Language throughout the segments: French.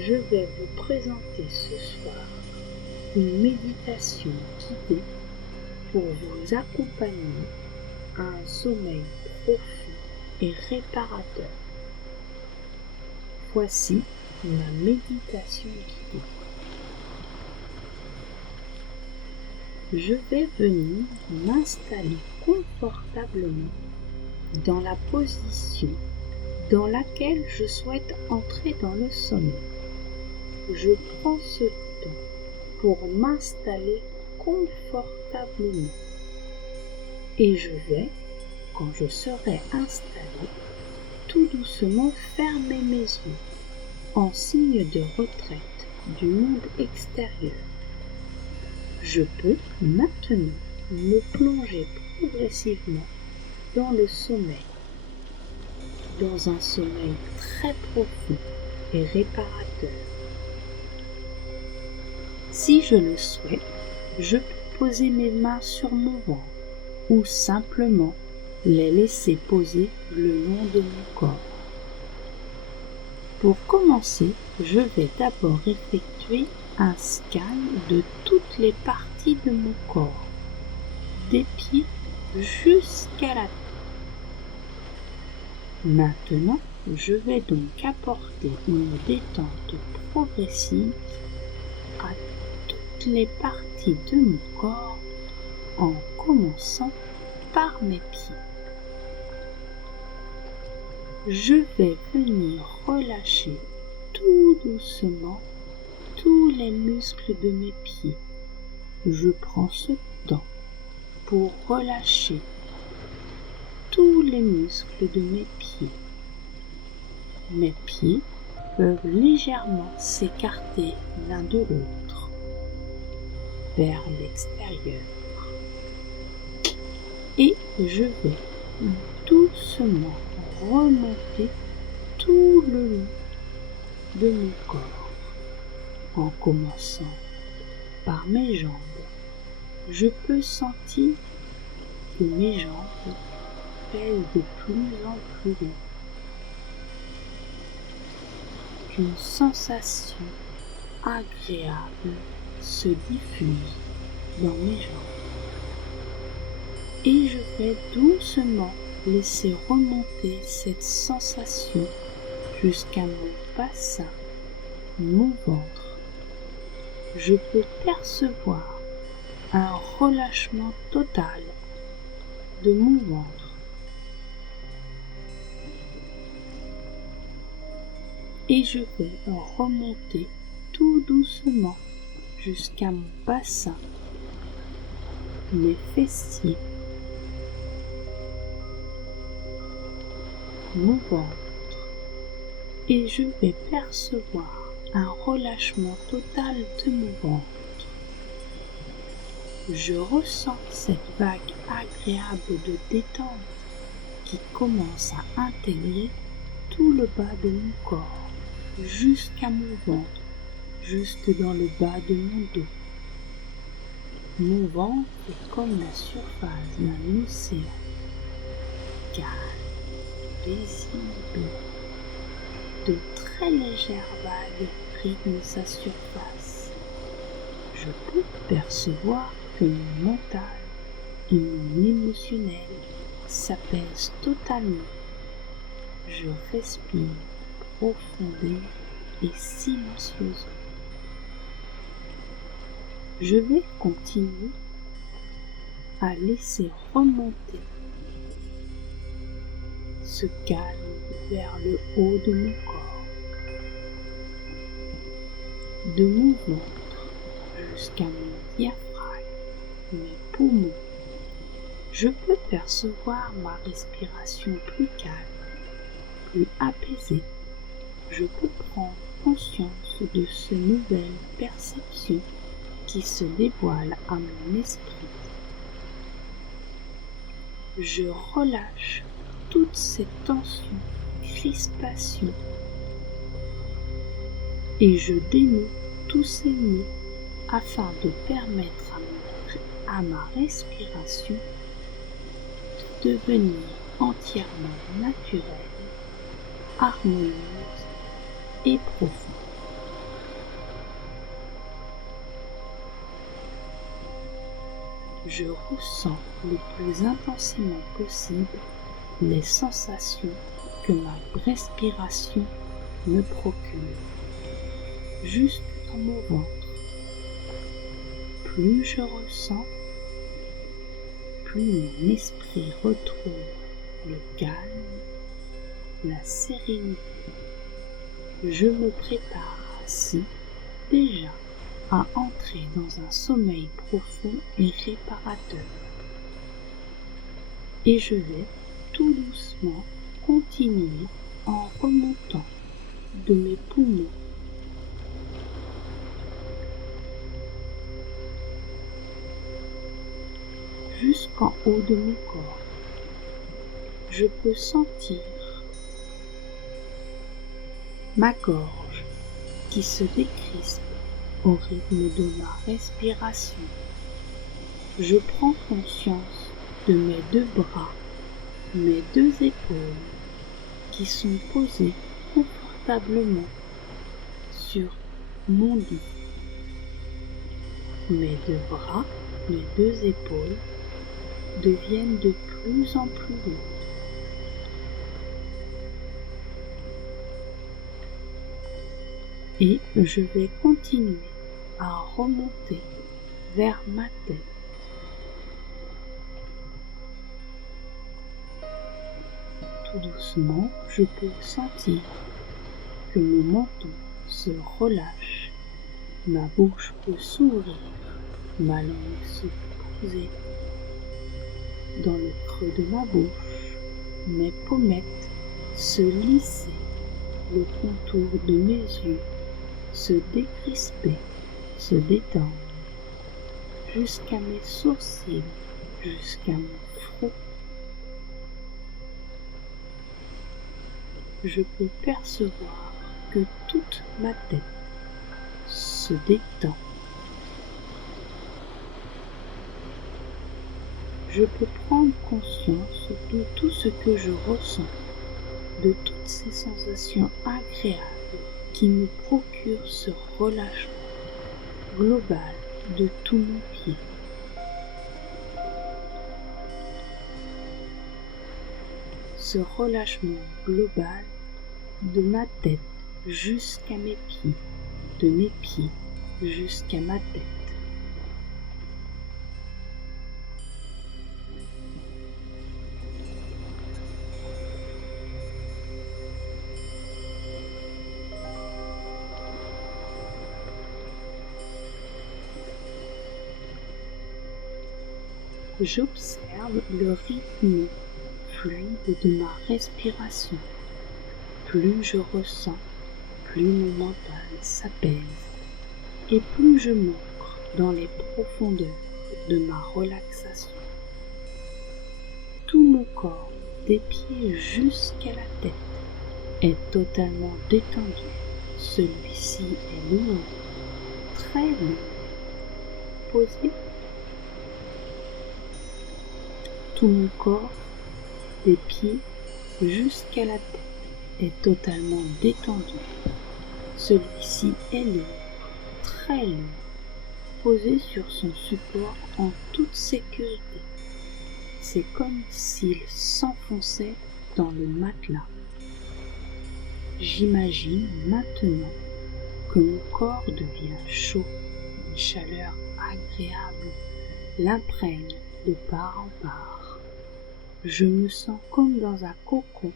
je vais vous présenter ce soir une méditation guidée pour vous accompagner à un sommeil profond et réparateur. Voici la méditation guidée. Je vais venir m'installer confortablement dans la position dans laquelle je souhaite entrer dans le sommeil. Je prends ce temps pour m'installer confortablement et je vais, quand je serai installé, tout doucement fermer mes yeux en signe de retraite du monde extérieur. Je peux maintenant me plonger progressivement dans le sommeil, dans un sommeil très profond et réparateur. Si je le souhaite, je peux poser mes mains sur mon ventre ou simplement les laisser poser le long de mon corps. Pour commencer, je vais d'abord effectuer un scan de toutes les parties de mon corps, des pieds jusqu'à la tête. Maintenant, je vais donc apporter une détente progressive à toutes les parties de mon corps en commençant par mes pieds. Je vais venir relâcher tout doucement tous les muscles de mes pieds. Je prends ce temps pour relâcher tous les muscles de mes pieds. Mes pieds peuvent légèrement s'écarter l'un de l'autre vers l'extérieur. Et je vais doucement remonter tout le long de mon corps en commençant par mes jambes. Je peux sentir que mes jambes pèsent de plus en plus lourd. Une sensation agréable se diffuse dans mes jambes et je vais doucement laisser remonter cette sensation jusqu'à mon bassin, mon ventre. Je peux percevoir un relâchement total de mon ventre. Et je vais remonter tout doucement jusqu'à mon bassin, mes fessiers, mon ventre. Et je vais percevoir un relâchement total de mon ventre. Je ressens cette vague agréable de détente qui commence à intégrer tout le bas de mon corps, jusqu'à mon ventre, jusque dans le bas de mon dos. Mon ventre est comme la surface d'un océan, calme, paisible. De très légères vagues rythment sa surface. Je peux percevoir que mon mental et mon émotionnel s'apaisent totalement. Je respire profondément et silencieusement. Je vais continuer à laisser remonter ce calme vers le haut de mon corps, de mon ventre jusqu'à mon diaphragme, mes poumons. Je peux percevoir ma respiration plus calme, plus apaisée. Je peux prendre conscience de ces nouvelles perceptions qui se dévoilent à mon esprit. Je relâche toute cette tension, crispation, et je dénoue tous ces nœuds afin de permettre à ma respiration de devenir entièrement naturelle, harmonieuse et profonde. je ressens le plus intensément possible les sensations que ma respiration me procure, jusque dans mon ventre. Plus je ressens, plus mon esprit retrouve le calme, la sérénité. Je me prépare ainsi déjà à entrer dans un sommeil profond et réparateur. Et je vais tout doucement continuer en remontant de mes poumons jusqu'en haut de mon corps. Je peux sentir ma gorge qui se décrispe au rythme de ma respiration. Je prends conscience de mes deux bras, mes deux épaules qui sont posées confortablement sur mon dos. Mes deux bras, mes deux épaules deviennent de plus en plus lourdes. Et je vais continuer à remonter vers ma tête. Tout doucement, je peux sentir que mon menton se relâche, ma bouche peut s'ouvrir, ma langue se poser dans le creux de ma bouche, mes pommettes se lisser, le contour de mes yeux se décrisper, se détendre, jusqu'à mes sourcils, jusqu'à mon front. Je peux percevoir que toute ma tête se détend. Je peux prendre conscience de tout ce que je ressens, de toutes ces sensations agréables qui me procurent ce relâchement global de tout mon pied. Ce relâchement global de ma tête jusqu'à mes pieds, de mes pieds jusqu'à ma tête. J'observe le rythme fluide de ma respiration. Plus je ressens, plus mon mental s'apaise et plus je m'ancre dans les profondeurs de ma relaxation. Tout mon corps, des pieds jusqu'à la tête, est totalement détendu. Celui-ci est lourd, très lourd, posé. Tout mon corps, des pieds jusqu'à la tête, est totalement détendu. Celui-ci est lourd, très lourd, posé sur son support en toute sécurité. C'est comme s'il s'enfonçait dans le matelas. J'imagine maintenant que mon corps devient chaud, une chaleur agréable l'imprègne de part en part. Je me sens comme dans un cocon,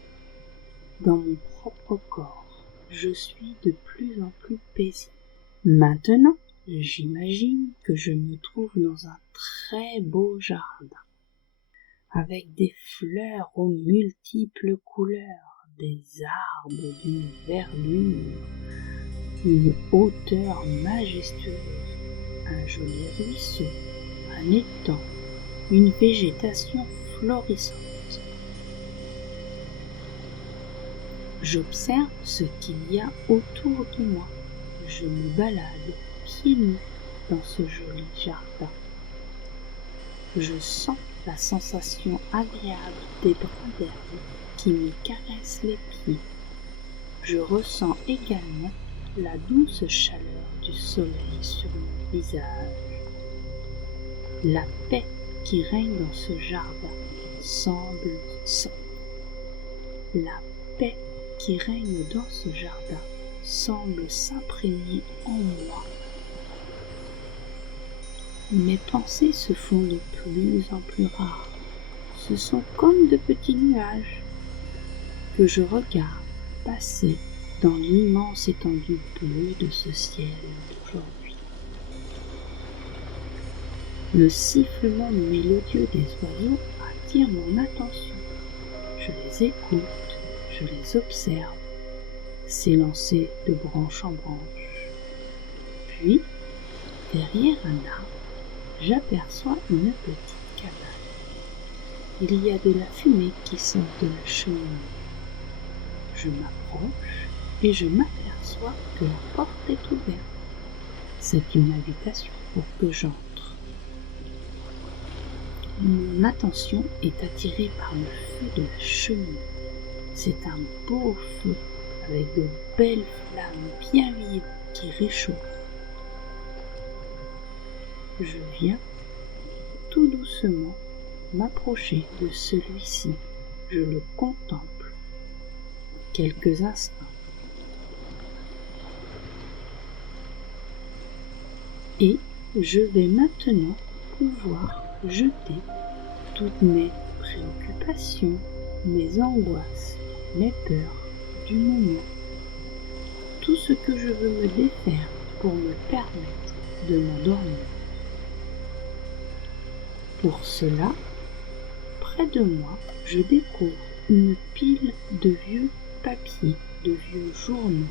dans mon propre corps. Je suis de plus en plus paisible. Maintenant, j'imagine que je me trouve dans un très beau jardin, avec des fleurs aux multiples couleurs, des arbres d'une verdure, une hauteur majestueuse, un joli ruisseau, un étang, une végétation florissante. J'observe ce qu'il y a autour de moi. Je me balade pieds nus dans ce joli jardin. Je sens la sensation agréable des brins d'herbe qui me caressent les pieds. Je ressens également la douce chaleur du soleil sur mon visage. La paix qui règne dans ce jardin semble La paix qui règne dans ce jardin semble s'imprégner en moi. Mes pensées se font de plus en plus rares. Ce sont comme de petits nuages que je regarde passer dans l'immense étendue bleue de ce ciel d'aujourd'hui. Le sifflement mélodieux des oiseaux attire mon attention. Je les écoute, je les observe, s'élancer de branche en branche. Puis, derrière un arbre, j'aperçois une petite cabane. Il y a de la fumée qui sort de la cheminée. Je m'approche et je m'aperçois que la porte est ouverte. C'est une invitation pour que j'entre. Mon attention est attirée par le feu de la cheminée. C'est un beau feu avec de belles flammes bien vives qui réchauffent. Je viens tout doucement m'approcher de celui-ci. Je le contemple quelques instants. Et je vais maintenant pouvoir jeter toutes mes préoccupations, mes angoisses, mes peurs du moment, tout ce que je veux me défaire pour me permettre de m'endormir. Pour cela, près de moi, je découvre une pile de vieux papiers, de vieux journaux.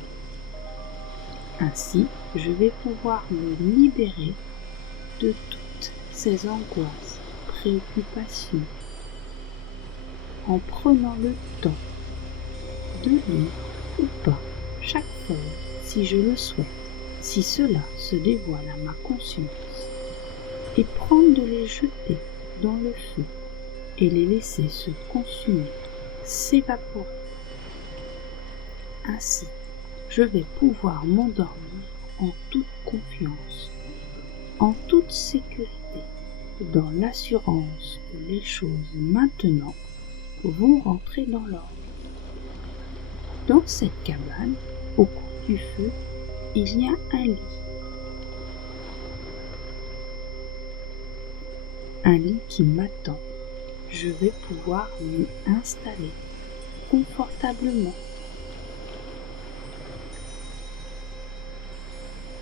Ainsi, je vais pouvoir me libérer de toutes ces angoisses, préoccupations, en prenant le temps de lire ou pas chaque feuille si je le souhaite, si cela se dévoile à ma conscience, et prendre de les jeter dans le feu et les laisser se consumer, s'évaporer. Ainsi, je vais pouvoir m'endormir en toute confiance, en toute sécurité, dans l'assurance que les choses maintenant vont rentrer dans l'ordre. Dans cette cabane, au coin du feu, il y a un lit. Un lit qui m'attend. Je vais pouvoir m'y installer confortablement.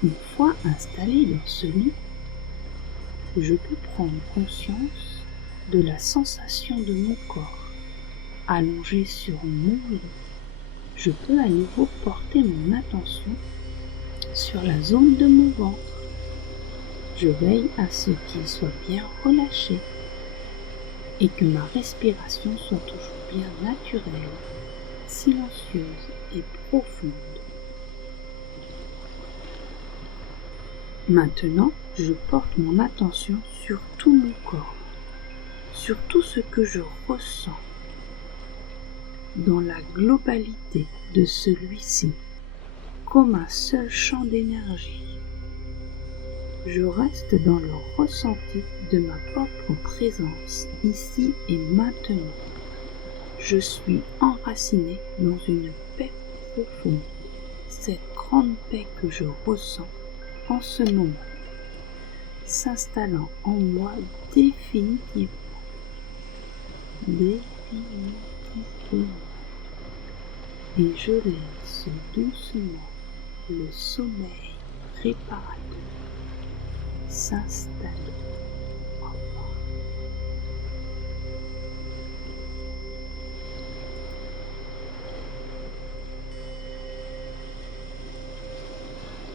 Une fois installé dans ce lit, je peux prendre conscience de la sensation de mon corps allongé sur mon lit. Je peux à nouveau porter mon attention sur la zone de mon ventre. Je veille à ce qu'il soit bien relâché et que ma respiration soit toujours bien naturelle, silencieuse et profonde. Maintenant, je porte mon attention sur tout mon corps, sur tout ce que je ressens dans la globalité de celui-ci, comme un seul champ d'énergie. Je reste dans le ressenti de ma propre présence ici et maintenant. Je suis enraciné dans une paix profonde, cette grande paix que je ressens en ce moment, s'installant en moi définitivement. Et je laisse doucement le sommeil réparateur s'installer.